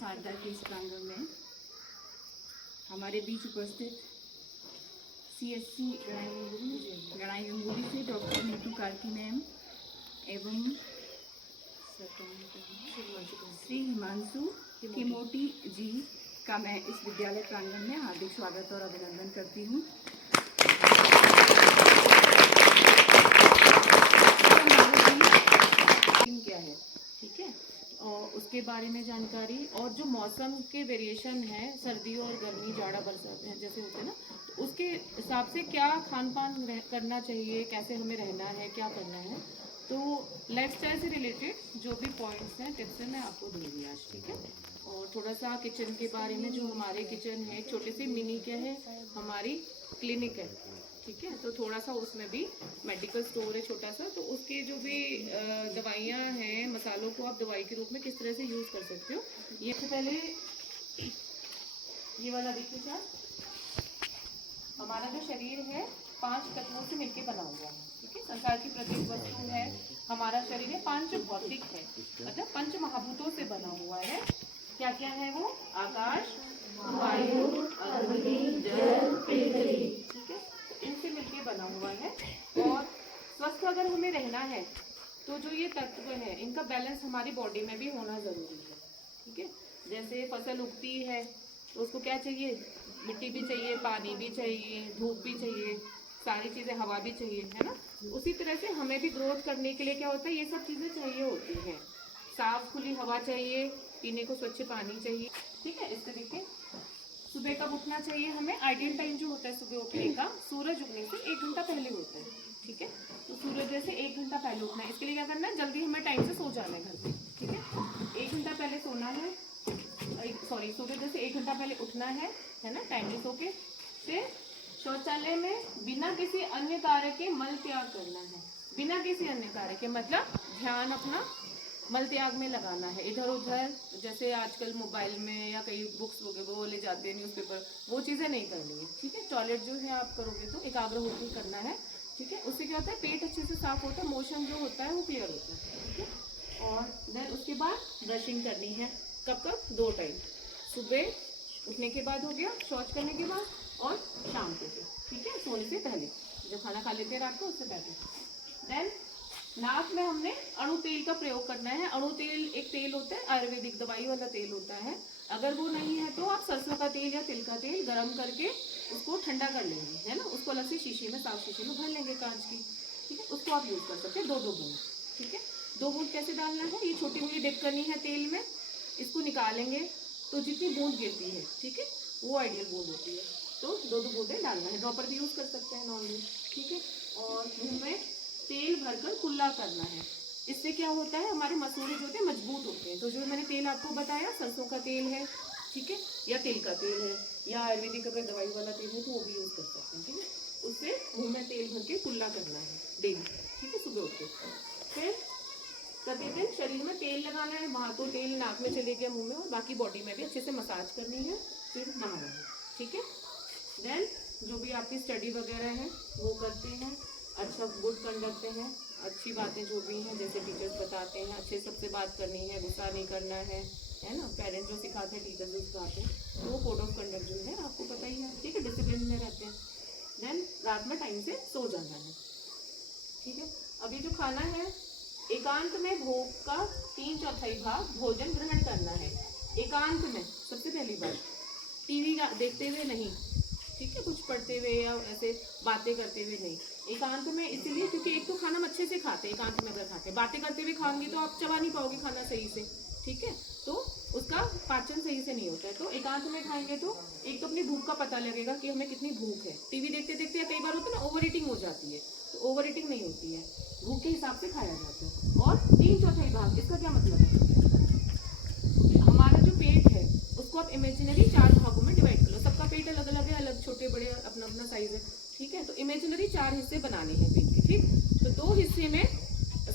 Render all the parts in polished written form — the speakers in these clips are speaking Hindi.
शारदा के इस प्रांगण में हमारे बीच उपस्थित CSC गणाई गंगोली से डॉक्टर नीतू कार्की मैम एवं श्री हिमांशु किमोटी जी का मैं इस विद्यालय प्रांगण में हार्दिक स्वागत और अभिनंदन करती हूँ। क्या है, ठीक है, और उसके बारे में जानकारी और जो मौसम के वेरिएशन है, सर्दी और गर्मी, जाड़ा, बरसात है जैसे होते हैं ना, तो उसके हिसाब से क्या खान पान करना चाहिए, कैसे हमें रहना है, क्या करना है, तो लाइफस्टाइल से रिलेटेड जो भी पॉइंट्स हैं, टिप्स हैं, मैं आपको दूंगी आज, ठीक है। और थोड़ा सा किचन के बारे में, जो हमारे किचन है छोटे से मिनी क्या है, हमारी क्लिनिक है, ठीक है, तो थोड़ा सा उसमें भी मेडिकल स्टोर है छोटा सा, तो उसके जो भी दवाइयाँ हैं, मसालों को आप दवाई के रूप में किस तरह से यूज़ कर सकते हो। ये से पहले ये वाला देखिए चार्ट, हमारा जो शरीर है 5 तत्वों से मिलकर बना हुआ है, ठीक है। संसार की प्रत्येक वस्तु है, हमारा शरीर है 5 भौतिक है, मतलब 5 महाभूतों से बना हुआ है। क्या क्या है वो? आकाश, वायु, अग्नि, जल, पृथ्वी, ठीक है, इनसे मिलके बना हुआ है। और स्वस्थ अगर हमें रहना है तो जो ये तत्व है इनका बैलेंस हमारी बॉडी में भी होना जरूरी है, ठीक है। जैसे फसल उगती है तो उसको क्या चाहिए? मिट्टी भी चाहिए, पानी भी चाहिए, धूप भी चाहिए, सारी चीजें, हवा भी चाहिए, है ना। उसी तरह से हमें भी ग्रोथ करने के लिए क्या होता है, ये सब चीजें चाहिए होती हैं। साफ खुली हवा चाहिए, पीने को स्वच्छ पानी चाहिए, ठीक है। इस तरीके सुबह कब उठना चाहिए हमें? आइडियल टाइम जो होता है सुबह उठने का, सूरज उगने से 1 घंटा पहले होता है, ठीक है। तो सूर्योदय से 1 घंटा पहले उठना है। इसके लिए क्या करना है? जल्दी हमें टाइम से सो जाना है घर पे, ठीक है। 1 घंटा पहले सोना है, सॉरी, सूर्योदय से 1 घंटा पहले उठना है ना, टाइमली सो के। फिर शौचालय में बिना किसी अन्य कार्य के मल त्याग करना है। बिना किसी अन्य कार्य के मतलब ध्यान अपना मल त्याग में लगाना है। इधर उधर जैसे आजकल मोबाइल में या कई बुक्स वगैरह वो ले जाते हैं, न्यूज़पेपर, वो चीज़ें नहीं करनी है, ठीक है। टॉयलेट जो है आप करोगे तो एकाग्र होकर करना है, ठीक है। उससे क्या होता है, पेट अच्छे से साफ होता है, मोशन जो होता है वो क्लियर होता है, ठीक है। और देन उसके बाद ब्रशिंग करनी है। कब कब? 2 टाइम, सुबह उठने के बाद हो गया, शौच करने के बाद, और शाम को, ठीक है, सोने से पहले, जो खाना खा लेते हैं रात को उससे पहले। देन नाक में हमने अणु तेल का प्रयोग करना है। अणु तेल एक तेल होता है, आयुर्वेदिक दवाई वाला तेल होता है। अगर वो नहीं है तो आप सरसों का तेल या तिल का तेल गर्म करके उसको ठंडा कर लेंगे, है ना। उसको अलग से शीशे में, साफ शीशे में भर लेंगे कांच की, ठीक है। उसको आप यूज कर सकते हैं 2-2 बूंद, ठीक है। 2 बूंद कैसे डालना है? ये छोटी उंगली डिप करनी है तेल में, इसको निकालेंगे तो जितनी बूंद गिरती है, ठीक है, वो आइडियल बूंद होती है। तो 2-2 बूंदें डालना है। ड्रॉपर भी यूज कर सकते हैं नॉर्मली, ठीक है। और मुंह में तेल भरकर कुल्ला करना है। इससे क्या होता है, हमारे मसूड़े जो होते हैं मजबूत होते हैं। तो जो मैंने तेल आपको बताया, सरसों का तेल है, ठीक है, या तिल का तेल है, या आयुर्वेदिक अगर दवाई वाला तेल है तो वो भी यूज कर सकते हैं, ठीक है। उससे मुंह में तेल भर के कुल्ला करना है डेली, ठीक है, सुबह उठ के। फिर प्रतिदिन शरीर में तेल लगाना है। वहाँ तो तेल नाक में चले गया, मुंह में, और बाकी बॉडी में भी अच्छे से मसाज करनी है, फिर नहाना है, ठीक है। देन जो भी आपकी स्टडी वगैरह है वो करते हैं, अच्छा गुड कंडक्ट है, अच्छी बातें जो भी हैं जैसे टीचर्स बताते हैं, अच्छे सबसे बात करनी है, गुस्सा नहीं करना है ना। पेरेंट्स जो सिखाते हैं, टीचर्स जो सिखाते हैं, तो वो कोड ऑफ कंडक्ट जो है आपको पता ही है, ठीक है, डिसिप्लिन में रहते हैं। देन रात में टाइम से सो जाना है, ठीक है। अभी जो खाना है, एकांत में भोग का 3/4 भाग भोजन ग्रहण करना है। एकांत में, सबसे पहली बात, टीवी देखते हुए नहीं, ठीक है, कुछ पढ़ते हुए या ऐसे बातें करते हुए नहीं। एकांत में इसलिए क्योंकि एक तो खाना हम अच्छे से खाते हैं, एकांत में अगर खाते हैं, बातें करते हुए खाएंगे तो आप चबा नहीं पाओगे खाना सही से, ठीक है, तो उसका पाचन सही से नहीं होता है। तो एकांत में खाएंगे तो एक तो अपनी भूख का पता लगेगा कि हमें कितनी भूख है। टीवी देखते देखते कई बार होता है ना, ओवर ईटिंग हो जाती है, तो ओवर ईटिंग नहीं होती है, भूख के हिसाब से खाया जाता है। और 3/4 भाग, इसका क्या मतलब है, हमारा जो पेट है उसको आप इमेजिनरी 4 भागों में डिवाइड कर लो। सबका पेट अलग अलग है, अलग छोटे बड़े अपना अपना साइज है, ठीक है। तो इमेजिनरी 4 हिस्से बनाने हैं पेट के, ठीक। तो 2 हिस्से में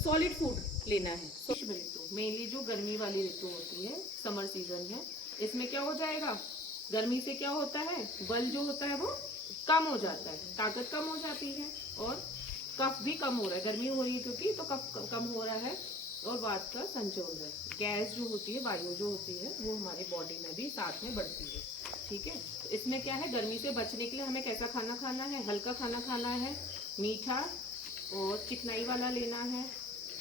सॉलिड फूड लेना है। मेनली जो गर्मी वाली ऋतु होती है, समर सीजन है, इसमें क्या हो जाएगा, गर्मी से क्या होता है, बल जो होता है वो कम हो जाता है, ताकत कम हो जाती है, और कफ भी कम हो रहा है। गर्मी हो रही है क्योंकि, तो कफ कम हो रहा है, और वात का संचोदन। गैस जो होती है, वायु जो होती है, वो हमारे बॉडी में भी साथ में बढ़ती है। ठीक है, तो इसमें क्या है, गर्मी से बचने के लिए हमें कैसा खाना खाना है, हल्का खाना खाना है, मीठा और चिकनाई वाला लेना है,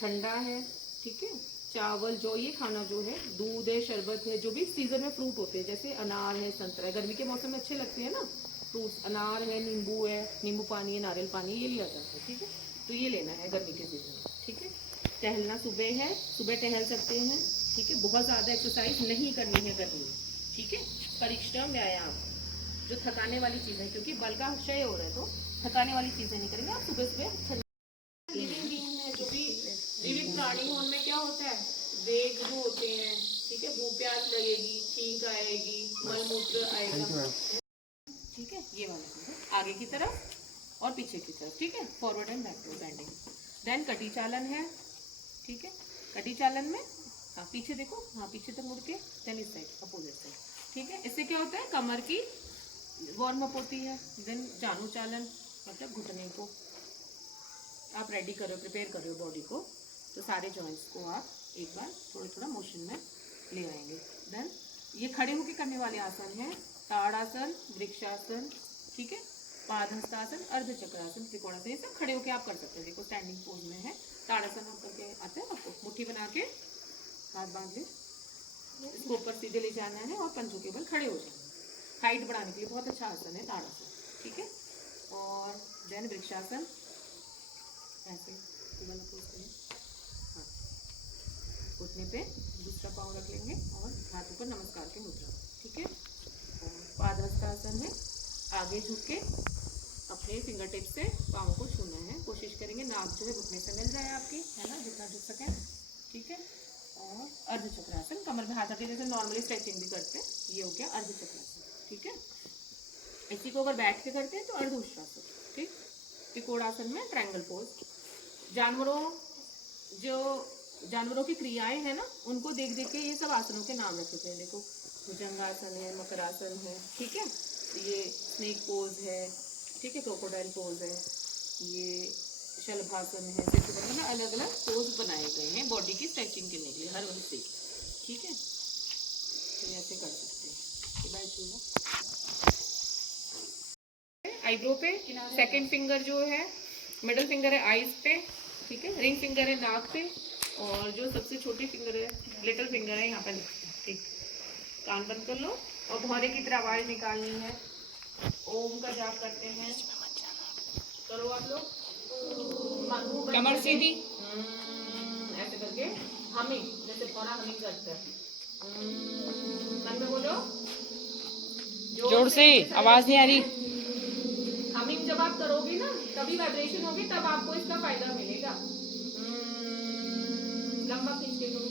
ठंडा है। ठीक है, चावल जो ये खाना जो है, दूध है, शरबत है, जो भी सीजन में फ्रूट होते हैं, जैसे अनार है, संतरा है, गर्मी के मौसम में अच्छे लगते हैं ना फ्रूट्स, अनार है, नींबू है, नींबू पानी है, नारियल पानी, ये लिया जाता है। ठीक है, तो ये लेना है गर्मी के सीजन में। ठीक है, टहलना सुबह है, सुबह टहल सकते हैं। ठीक है, बहुत ज़्यादा एक्सरसाइज नहीं करनी है गर्मी में। ठीक है, परिश्रम, व्यायाम, जो थकाने वाली चीज़ें, क्योंकि बल का क्षय हो रहा है तो थकाने वाली चीज़ें नहीं करेंगे। आप सुबह सुबह लिविंग बीइंग है, जो भी जीवित प्राणी हो, उनमें क्या होता है, वेग जो होते हैं। ठीक है, भूख प्यास लगेगी, छींक आएगी, मलमूत्र आएगा। ठीक है, ये वाला चीज़ आगे की तरफ और पीछे की तरफ। ठीक है, forward and backward bending. Then कटी चालन है। ठीक है, कटी चालन में हाँ पीछे देखो, हाँ पीछे तक मुड़ के, देन इस साइड अपोजिट साइड। ठीक है, इससे क्या होता है, कमर की वार्म अप होती है। देन जानु चालन, मतलब घुटने को आप रेडी करो, प्रिपेयर करो बॉडी को, तो सारे जॉइंट्स को आप एक बार थोड़ा थोड़ा मोशन में ले आएंगे। देन ये खड़े होकर करने वाले आसन हैं, ताड़ासन, वृक्षासन, ठीक है, पादहस्तासन, अर्धचक्रासन, त्रिकोणासन, ये सब खड़े होकर आप कर सकते हैं। देखो स्टैंडिंग पोज में है, ताड़ासन आप करके आते हैं आपको, मुट्ठी बना के हाथ बांध ले, इसको ऊपर सीधे ले जाना है और पंजों के बल खड़े हो जाना है। हाइट बढ़ाने के लिए बहुत अच्छा आसन है ताड़ासन। ठीक है, और देन वृक्षासन, ऐसे वाला पोज करें, हाँ घुटने पे दूसरा पाँव रख लेंगे और हाथों पर नमस्कार की मुद्रा। ठीक है, और पादहस्तासन है, आगे झुक के अपने फिंगर टिप से पाँव को छूना है। कोशिश करेंगे नाक जो है घुटने से मिल जाए आपकी, है ना, जितना झुक सके। ठीक है, और अर्धचक्रासन, कमर में हाथ रखे, जैसे नॉर्मली स्ट्रेचिंग भी करते हैं, ये हो गया अर्धचक्रासन। ठीक है, इसी को अगर बैठ के करते हैं तो अर्ध उष्ट्रासन। ठीक, त्रिकोणासन में ट्रायंगल पोज। जानवरों की क्रियाएं है ना, उनको देख देख के ये सब आसनों के नाम रखे थे। देखो भुजंगासन है, मकरासन है, ठीक है, ये स्नेक पोज है, ठीक है, क्रोकोडाइल पोज है, ये शलभासन है, मतलब अलग अलग पोज बनाए गए हैं बॉडी की स्ट्रेचिंग करने के लिए हर हिस्से की। ठीक है, तो ऐसे कर सकते हैं। आईब्रो पे, सेकंड फिंगर जो है, मिडिल फिंगर है आईज पे, ठीक है, रिंग फिंगर है नाक पे, और जो सबसे छोटी फिंगर है, लिटिल फिंगर है यहाँ पे। ठीक, कान बंद कर लो और भौरे की तरह आवाज निकालनी है। ओम का जाप करते हैं, करो आप लोग, कमर सीधी, ऐसे करके हमिंग, जैसे भौरा हमिंग करते हैं। मन में बोलो, जोर से, आवाज नहीं आ रही। हमिंग जब आप करोगे ना, तभी वाइब्रेशन होगी, तब आपको इसका फायदा मिलेगा। लंबा खींच के करो,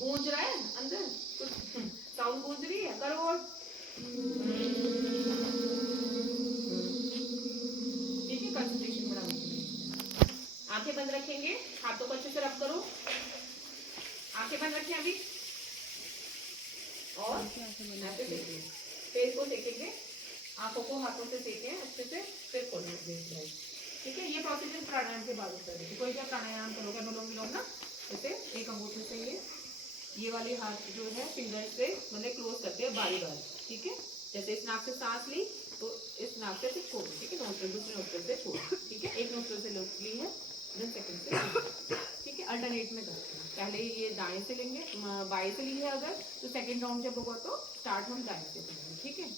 गूंज रहा है अंदर कुछ, साउंड गूंज रही है, करो और ठीक है, कंसंट्रेशन बढ़ाने के लिए आंखें बंद रखेंगे, हाथों को अच्छे से रब करो, आंखें बंद रखें अभी, और फेस को सेकेंगे, आंखों को हाथों से सेकें अच्छे से, फिर खोलेंगे। ठीक है, ये प्रोसीजर प्राणायाम के बाद होता है। कोई क्या प्राणायाम करोगे, अनुलोम विलोम ना, जैसे एक अंगूठे से ये वाले हाथ जो है फिंगर से मतलब क्लोज करते हैं बारी बारी। ठीक है, जैसे इस नाक से सांस ली तो इस नाक से छोड़ो, ठीक है, नोस्ट्रल, दूसरे नोस्ट्रल से छोड़ो। ठीक है, एक नोस्ट्रल से ली है, देन सेकंड से, ठीक है, अल्टरनेट में करते हैं। पहले ये दाएं से लेंगे, बाएं से ली है अगर, तो सेकंड राउंड जब होगा तो स्टार्ट हम दाएं से करेंगे। ठीक है,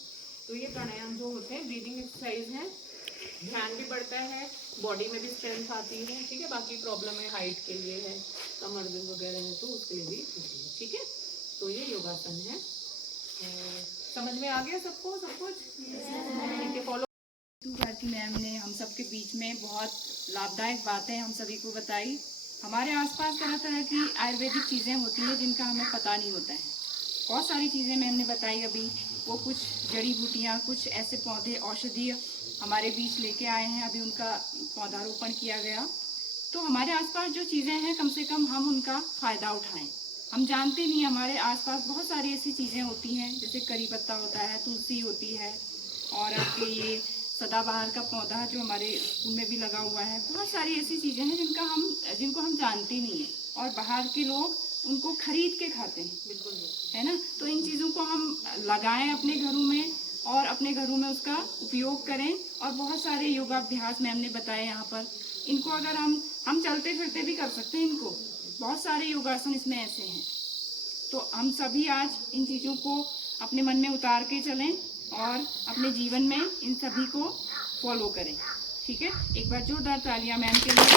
तो ये प्राणायाम जो होते हैं ब्रीदिंग एक्सरसाइज है, ध्यान भी बढ़ता है, बॉडी में भी स्ट्रेंथ आती है। ठीक है, बाकी प्रॉब्लम है हाइट के लिए है, कमर वगैरह है तो उसके लिए भी होती है। ठीक है, तो ये योगासन है। समझ में आ गया सबको सब कुछ? ठीक है, फॉलो। भारती मैम ने हम सबके बीच में बहुत लाभदायक बातें हम सभी को बताई। हमारे आसपास तरह तरह की आयुर्वेदिक चीज़ें होती हैं जिनका हमें पता नहीं होता है। बहुत सारी चीज़ें मैम ने बताई अभी, वो कुछ जड़ी बूटियाँ, कुछ ऐसे पौधे औषधीय हमारे बीच लेके आए हैं, अभी उनका पौधारोपण किया गया। तो हमारे आसपास जो चीज़ें हैं कम से कम हम उनका फ़ायदा उठाएं। हम जानते नहीं, हमारे आसपास बहुत सारी ऐसी चीज़ें होती हैं, जैसे करी पत्ता होता है, तुलसी होती है, और आपके ये सदाबहार का पौधा जो हमारे स्कूल में भी लगा हुआ है। बहुत सारी ऐसी चीज़ें हैं जिनको हम जानते नहीं हैं और बाहर के लोग उनको खरीद के खाते हैं। बिल्कुल है ना। तो इन चीज़ों को हम लगाएं अपने घरों में और अपने घरों में उसका उपयोग करें। और बहुत सारे योगाभ्यास मैम ने बताए यहाँ पर, इनको अगर हम चलते फिरते भी कर सकते हैं। इनको बहुत सारे योगासन इसमें ऐसे हैं। तो हम सभी आज इन चीज़ों को अपने मन में उतार के चलें और अपने जीवन में इन सभी को फॉलो करें। ठीक है, एक बार जोरदार तालियां मैम के लिए।